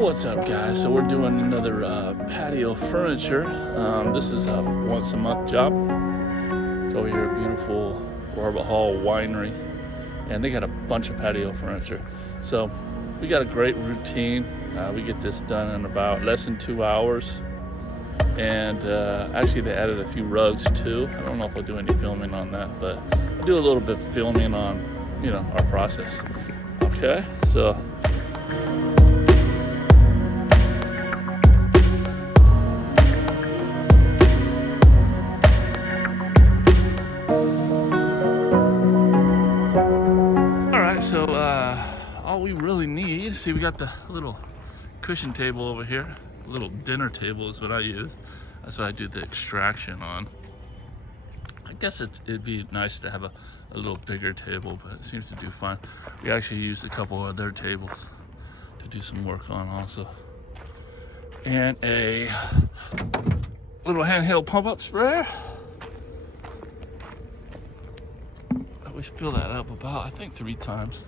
What's up, guys? So we're doing another patio furniture. This is a once a month job. It's over here at beautiful Warble Hall Winery, and they got a bunch of patio furniture. So we got a great routine. We get this done in about less than 2 hours. And actually they added a few rugs too. I don't know if I'll do any filming on that, but I'll do a little bit of filming on, our process. Okay, so So all we really need, see, we got the little cushion table over here. A little dinner table is what I use. That's what I do the extraction on. I guess it'd be nice to have a little bigger table, but it seems to do fine. We actually used a couple of their tables to do some work on also. And a little handheld pump-up sprayer. We fill that up about, I think, 3 times.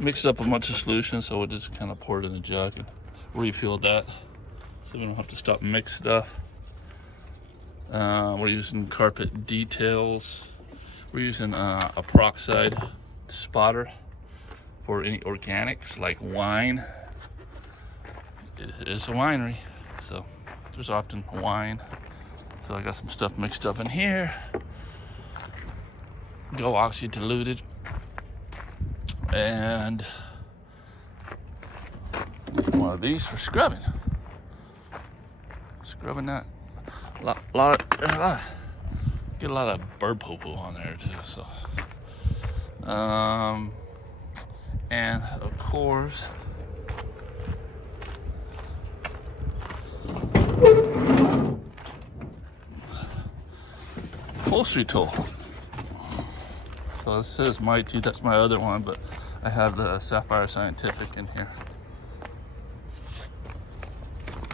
Mix up a bunch of solution, so we'll just kind of pour it in the jug and refill that, so we don't have to stop and mix stuff. We're using carpet details. We're using a peroxide spotter for any organics like wine. It is a winery, so there's often wine. So I got some stuff mixed up in here. Go oxy diluted, and one of these for scrubbing. Scrubbing that. Get a lot of bird poo-poo on there too. So, and of course, upholstery tool. So this says Mighty, that's my other one, but I have the Sapphire Scientific in here.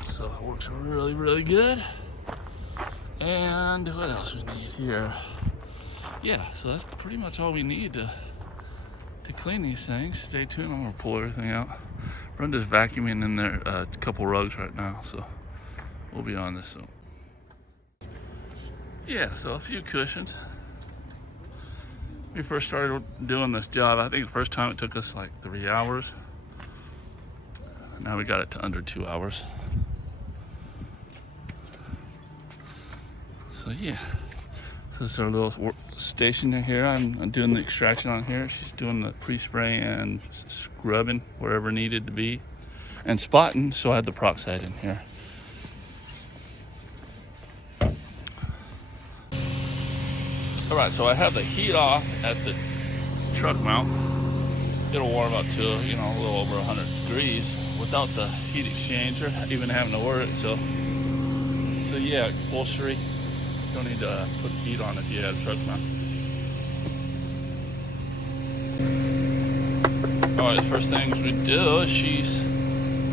So it works really, really good. And what else we need here? Yeah, so that's pretty much all we need to clean these things. Stay tuned, I'm gonna pull everything out. Brenda's vacuuming in there a couple rugs right now, so we'll be on this soon. Yeah, so a few cushions. We first started doing this job, I think the first time it took us like 3 hours. Now we got it to under 2 hours. So yeah, so this is our little station in here. I'm doing the extraction on here. She's doing the pre-spray and scrubbing wherever needed to be, and spotting, so I had the peroxide in here. All right, so I have the heat off at the truck mount. It'll warm up to, a little over 100 degrees without the heat exchanger, even having to work. So yeah, upholstery, don't need to put heat on if you have a truck mount. All right, first things we do is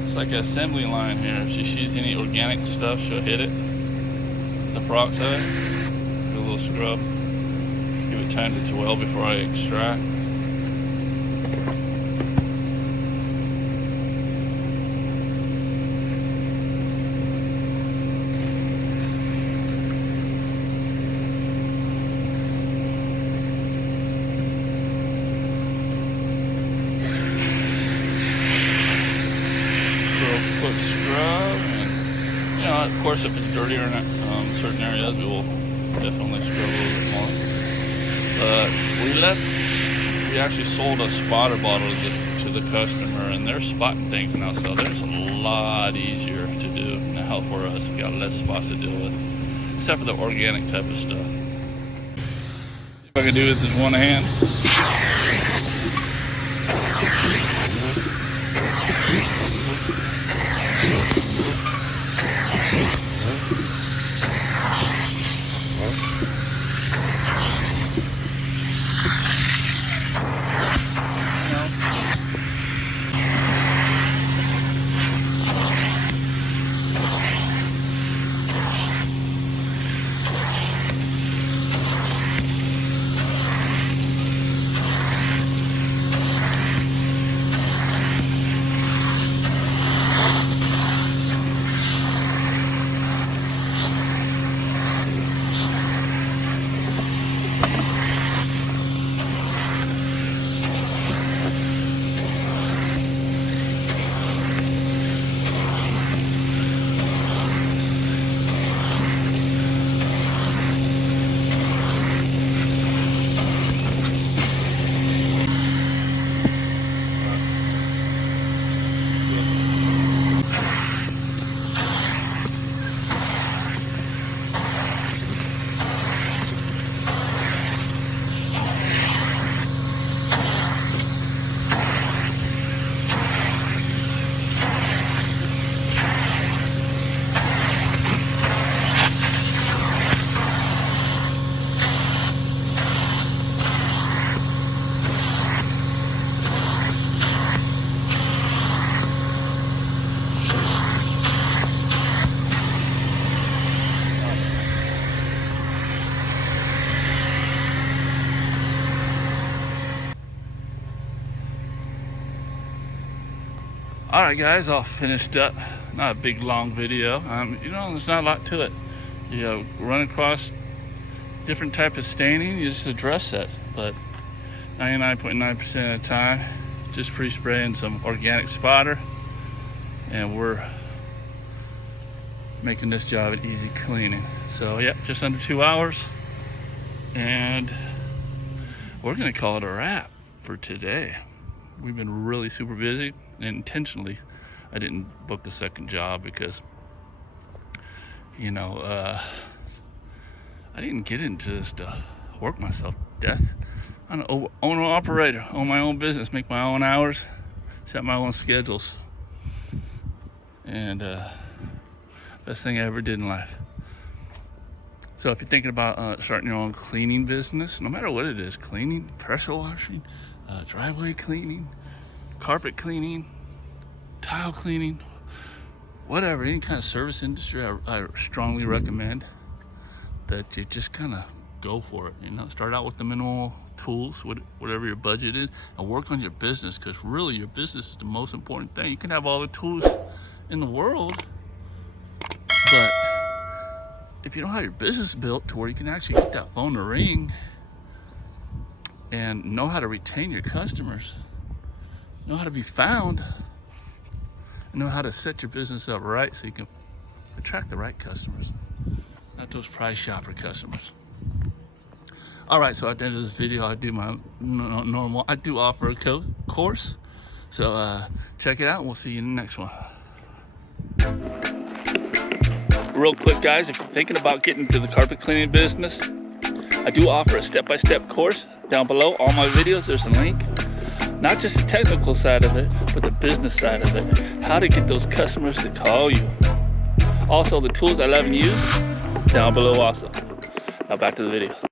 it's like an assembly line here. If she sees any organic stuff, she'll hit it with the peroxide, do a little scrub. Give it time to dwell before I extract. Quick scrub, and of course, if it's dirtier in certain areas, we will definitely scrub a little bit more. But we actually sold a spotter bottle to the customer, and they're spotting things now, so there's a lot easier to do now for us. We got less spots to deal with, except for the organic type of stuff. If I can do this with one hand. All right, guys, all finished up. Not a big, long video. There's not a lot to it. Run across different type of staining, you just address that. But 99.9% of the time, just pre-spraying some organic spotter, and we're making this job an easy cleaning. So yeah, just under 2 hours, and we're gonna call it a wrap for today. We've been really super busy, and intentionally I didn't book a second job because I didn't get into this to work myself to death. I'm an owner operator, own my own business, make my own hours, set my own schedules, and best thing I ever did in life. So if you're thinking about starting your own cleaning business, no matter what it is, cleaning, pressure washing, driveway cleaning, carpet cleaning, tile cleaning, whatever, any kind of service industry, I strongly recommend that you just kind of go for it. Start out with the minimal tools, whatever your budget is, and work on your business, because really your business is the most important thing. You can have all the tools in the world, but if you don't have your business built to where you can actually get that phone to ring and know how to retain your customers, know how to be found, and know how to set your business up right so you can attract the right customers, not those price shopper customers. All right, so at the end of this video, I do my normal, I do offer a course. So check it out, and we'll see you in the next one. Real quick, guys, if you're thinking about getting into the carpet cleaning business, I do offer a step-by-step course. Down below, all my videos, there's a link. Not just the technical side of it, but the business side of it. How to get those customers to call you. Also, the tools I love and use, down below also. Now back to the video.